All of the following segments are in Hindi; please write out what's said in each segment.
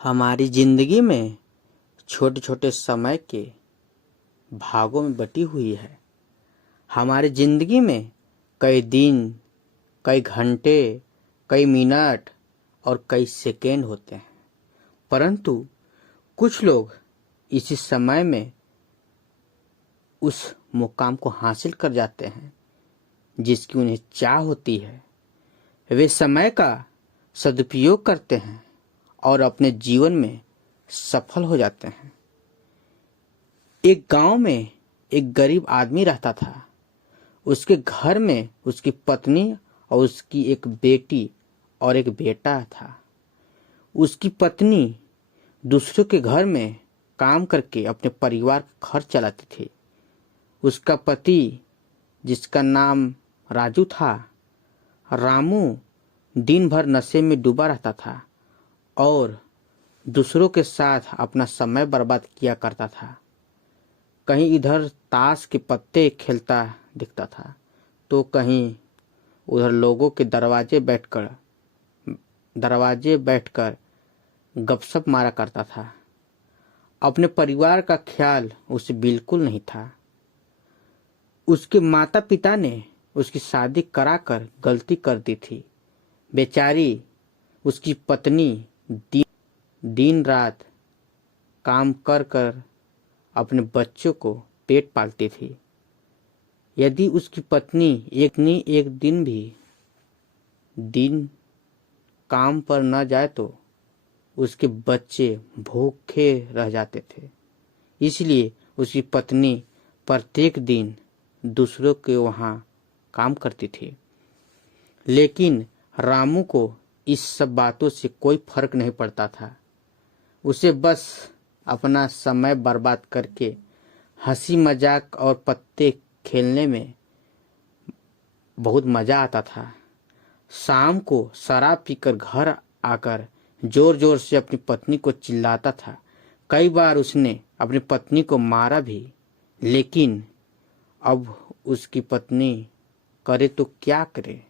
हमारी जिंदगी में छोटे छोटे समय के भागों में बटी हुई है। हमारी जिंदगी में कई दिन, कई घंटे, कई मिनट और कई सेकेंड होते हैं, परंतु कुछ लोग इसी समय में उस मुकाम को हासिल कर जाते हैं जिसकी उन्हें चाह होती है। वे समय का सदुपयोग करते हैं और अपने जीवन में सफल हो जाते हैं। एक गांव में एक गरीब आदमी रहता था। उसके घर में उसकी पत्नी और उसकी एक बेटी और एक बेटा था। उसकी पत्नी दूसरों के घर में काम करके अपने परिवार का खर्च चलाती थी। उसका पति, जिसका नाम राजू था, रामू दिन भर नशे में डूबा रहता था और दूसरों के साथ अपना समय बर्बाद किया करता था। कहीं इधर ताश के पत्ते खेलता दिखता था तो कहीं उधर लोगों के दरवाजे बैठकर गपशप मारा करता था। अपने परिवार का ख्याल उसे बिल्कुल नहीं था। उसके माता पिता ने उसकी शादी कराकर गलती कर दी थी। बेचारी उसकी पत्नी दिन रात काम कर कर अपने बच्चों को पेट पालती थी। यदि उसकी पत्नी एक दिन भी काम पर न जाए तो उसके बच्चे भूखे रह जाते थे। इसलिए उसकी पत्नी प्रत्येक दिन दूसरों के वहां काम करती थी। लेकिन रामू को इस सब बातों से कोई फर्क नहीं पड़ता था। उसे बस अपना समय बर्बाद करके हंसी मजाक और पत्ते खेलने में बहुत मजा आता था। शाम को शराब पीकर घर आकर जोर जोर से अपनी पत्नी को चिल्लाता था। कई बार उसने अपनी पत्नी को मारा भी, लेकिन अब उसकी पत्नी करे तो क्या करे।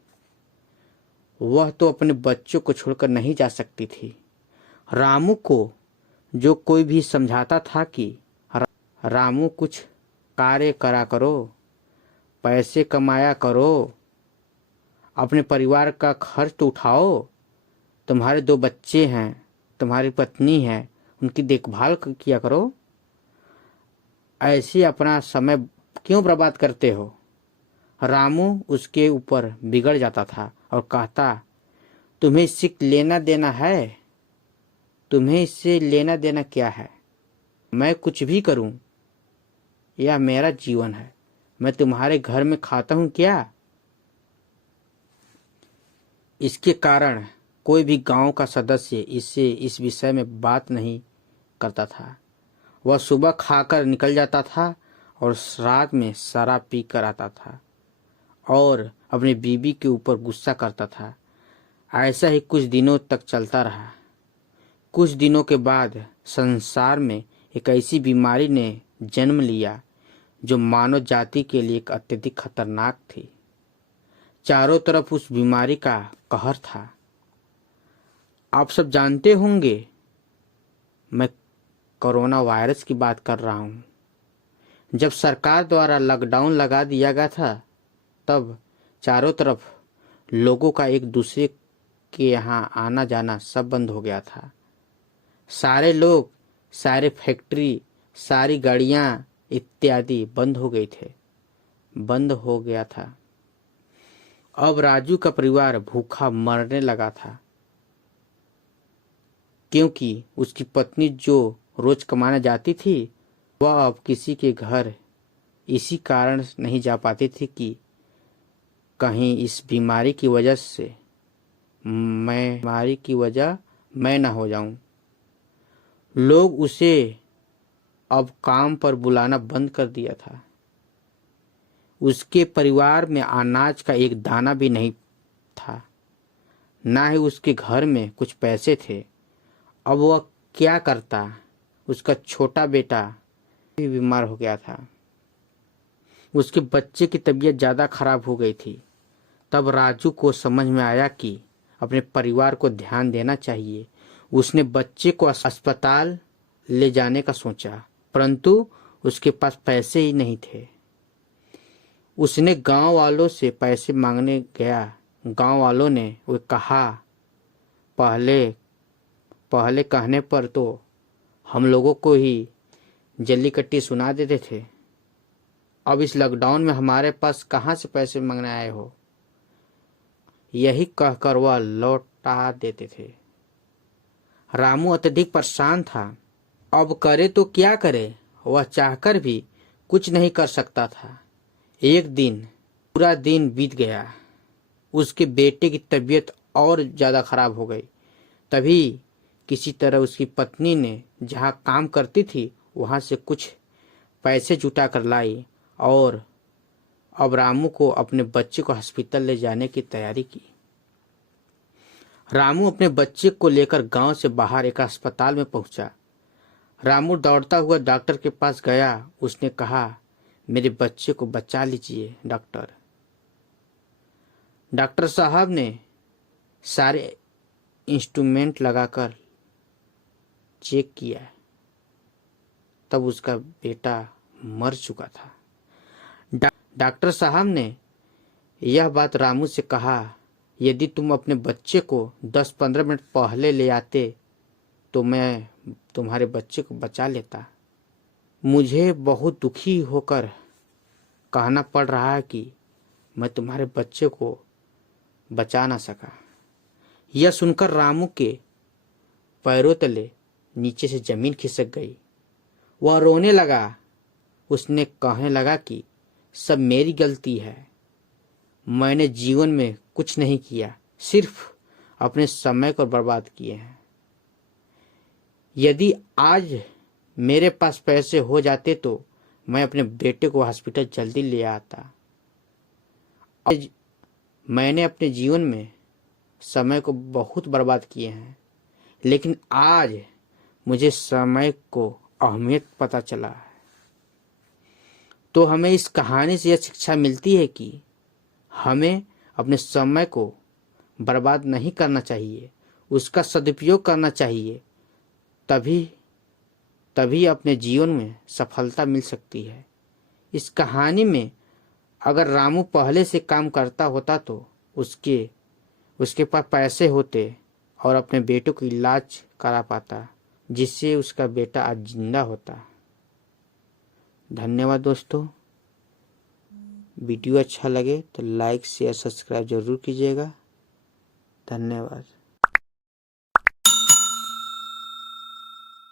वह तो अपने बच्चों को छोड़कर नहीं जा सकती थी। रामू को जो कोई भी समझाता था कि रामू कुछ कार्य करा करो, पैसे कमाया करो, अपने परिवार का खर्च तो उठाओ, तुम्हारे 2 बच्चे हैं, तुम्हारी पत्नी है, उनकी देखभाल किया करो, ऐसे अपना समय क्यों बर्बाद करते हो। रामू उसके ऊपर बिगड़ जाता था और कहता, तुम्हें इससे लेना देना है? तुम्हें इससे लेना देना क्या है? मैं कुछ भी करूं, यह मेरा जीवन है। मैं तुम्हारे घर में खाता हूं क्या? इसके कारण कोई भी गांव का सदस्य इससे इस विषय में बात नहीं करता था। वह सुबह खाकर निकल जाता था और रात में शराब पी कर आता था और अपनी बीवी के ऊपर गुस्सा करता था। ऐसा ही कुछ दिनों तक चलता रहा। कुछ दिनों के बाद संसार में एक ऐसी बीमारी ने जन्म लिया जो मानव जाति के लिए एक अत्यधिक खतरनाक थी। चारों तरफ उस बीमारी का कहर था। आप सब जानते होंगे, मैं कोरोना वायरस की बात कर रहा हूं। जब सरकार द्वारा लॉकडाउन लगा दिया गया था, तब चारों तरफ लोगों का एक दूसरे के यहाँ आना जाना सब बंद हो गया था। सारे लोग, सारे फैक्ट्री, सारी गाड़ियां इत्यादि बंद हो गया था। अब राजू का परिवार भूखा मरने लगा था, क्योंकि उसकी पत्नी जो रोज कमाने जाती थी, वह अब किसी के घर इसी कारण नहीं जा पाती थी कि कहीं इस बीमारी की वजह मैं न हो जाऊं। लोग उसे अब काम पर बुलाना बंद कर दिया था। उसके परिवार में अनाज का एक दाना भी नहीं था, ना ही उसके घर में कुछ पैसे थे। अब वह क्या करता। उसका छोटा बेटा भी बीमार हो गया था। उसके बच्चे की तबीयत ज़्यादा खराब हो गई थी। तब राजू को समझ में आया कि अपने परिवार को ध्यान देना चाहिए। उसने बच्चे को अस्पताल ले जाने का सोचा, परंतु उसके पास पैसे ही नहीं थे। उसने गांव वालों से पैसे मांगने गया। गांव वालों ने वो कहा, पहले पहले कहने पर तो हम लोगों को ही जल्लीकट्टी सुना देते थे, अब इस लॉकडाउन में हमारे पास कहाँ से पैसे मांगने आए हो, यही कहकर वह लौटा देते थे। रामू अत्यधिक परेशान था। अब करे तो क्या करे, वह चाहकर भी कुछ नहीं कर सकता था। एक दिन पूरा दिन बीत गया। उसके बेटे की तबीयत और ज़्यादा खराब हो गई। तभी किसी तरह उसकी पत्नी ने जहाँ काम करती थी वहाँ से कुछ पैसे जुटा कर लाई और अब रामू को अपने बच्चे को हॉस्पिटल ले जाने की तैयारी की। रामू अपने बच्चे को लेकर गांव से बाहर एक अस्पताल में पहुंचा। रामू दौड़ता हुआ डॉक्टर के पास गया। उसने कहा, मेरे बच्चे को बचा लीजिए डॉक्टर। डॉक्टर साहब ने सारे इंस्ट्रूमेंट लगाकर चेक किया, तब उसका बेटा मर चुका था। डॉक्टर साहब ने यह बात रामू से कहा, यदि तुम अपने बच्चे को 10-15 मिनट पहले ले आते तो मैं तुम्हारे बच्चे को बचा लेता। मुझे बहुत दुखी होकर कहना पड़ रहा है कि मैं तुम्हारे बच्चे को बचा ना सका। यह सुनकर रामू के पैरों तले नीचे से जमीन खिसक गई। वह रोने लगा। उसने कहने लगा कि सब मेरी गलती है, मैंने जीवन में कुछ नहीं किया, सिर्फ अपने समय को बर्बाद किए हैं। यदि आज मेरे पास पैसे हो जाते तो मैं अपने बेटे को हॉस्पिटल जल्दी ले आता। आज मैंने अपने जीवन में समय को बहुत बर्बाद किए हैं, लेकिन आज मुझे समय को अहमियत पता चला है। तो हमें इस कहानी से यह शिक्षा मिलती है कि हमें अपने समय को बर्बाद नहीं करना चाहिए, उसका सदुपयोग करना चाहिए। तभी अपने जीवन में सफलता मिल सकती है। इस कहानी में अगर रामू पहले से काम करता होता तो उसके पास पैसे होते और अपने बेटे को इलाज करा पाता, जिससे उसका बेटा आज जिंदा होता। धन्यवाद दोस्तों। वीडियो अच्छा लगे तो लाइक शेयर सब्सक्राइब जरूर कीजिएगा। धन्यवाद।